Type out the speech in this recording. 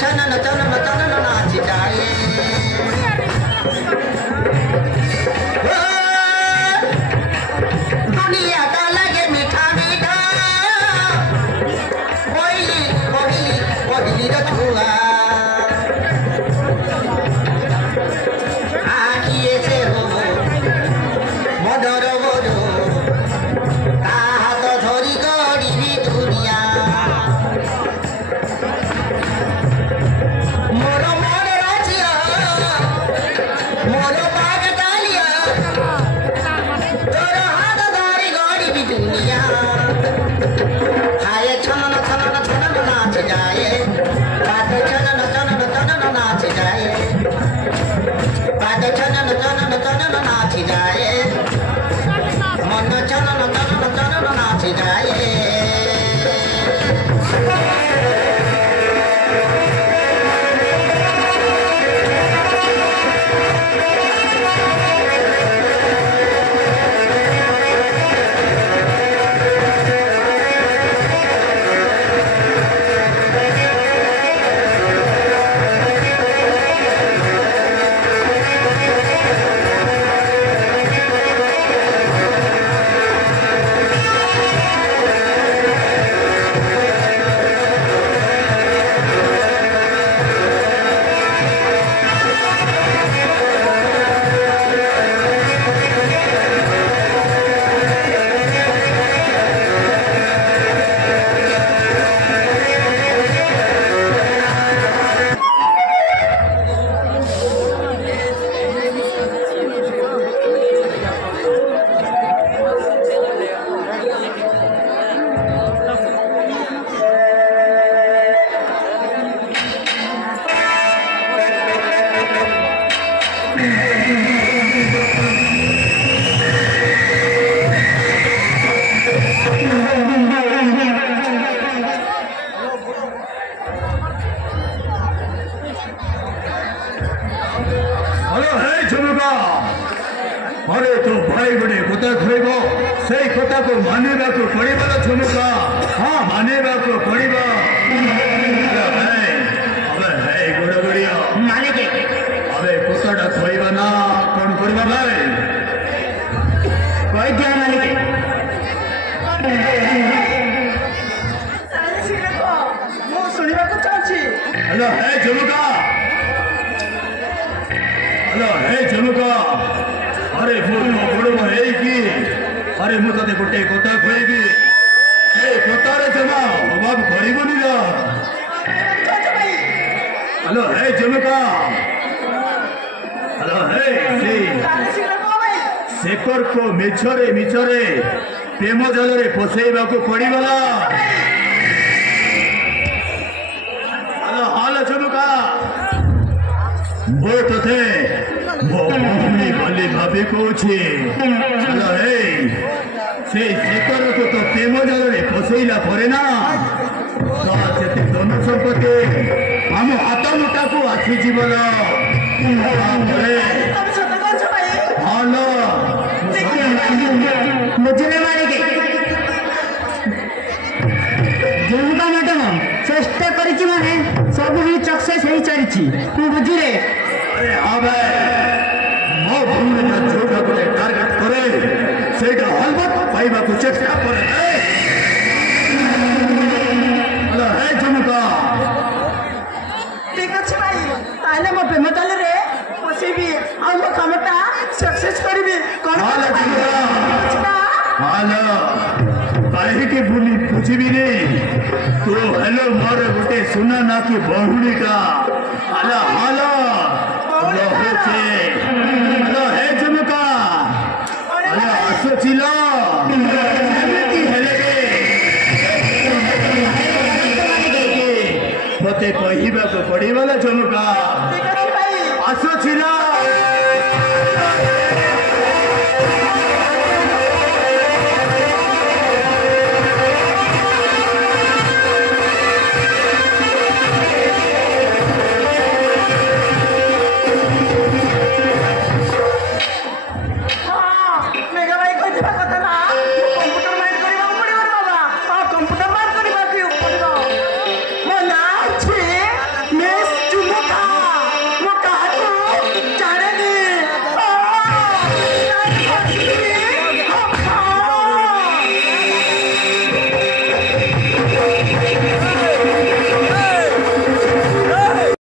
छनन छनन छनन नाच जाए दुनिया का लगे मीठा मीठा कोयली कोयली कोयली रखुआ आखिए से हो मडर बड़ो हाथ धरी गड़ी दुनिया मोर मोर राजिया मोर बाग डालिया तोर हाथ धरी गड़ी दुनिया हाय छनन छनन छनन नाच जाए बात छनन छनन छनन नाच जाए बात छनन छनन छनन नाच जाए मन छनन छनन छनन नाच जाए अरे तो भाई बड़े कथा कहब से कथा को मानवा को पड़ा झुमुका हाँ मानवा को पड़ा गोड़गड़िया मालिक अबे कथाटा कहबा ना कौन करवा भाई कही दिया मालिक शुणा चाहूँ हेलो हे झुमुका हेलो हे झुमुका अरे बड़ भाई कि अरे मुझे गोटे कथा कहबी कथार जमा अभाव करबनी हेलो हे झुमुका हेलो हे शेखर को मिछरे मिछरे प्रेम जल फसैवा को पड़गला हेलो हाल झुमुका वो तथे भौनी बोली भाभी कौची हेलो हे से शेखर को तो प्रेम जल फसैला परे ना तो से धन संपत्ति आम हाथ मुठा को आसी जीवन हेलो बुझे मालिक झुमुका मैडम चेष्टा कर सब ही सक्सेस हो चली तू बुझे अरे हाँ भाई मो भूमि जोटा को टार्गेट करे सेटा हलबत पाइबा को चेष्टा करे हेलो हे झुमुका ठीक अच्छे भाई ताले मो प्रेम ताले रे पसेबी आ मो कामटा सक्सेस करबी कोन हालो झुमुका हालो काहे के भूली पूछबी रे तो हेलो मोर गोटे सुना ना की बहुड़ी का हेलो हेलो हेलो हे झुमुका हेलो आसो चिलो मते कहवा को पड़ीगला झुमुका आसो चिलो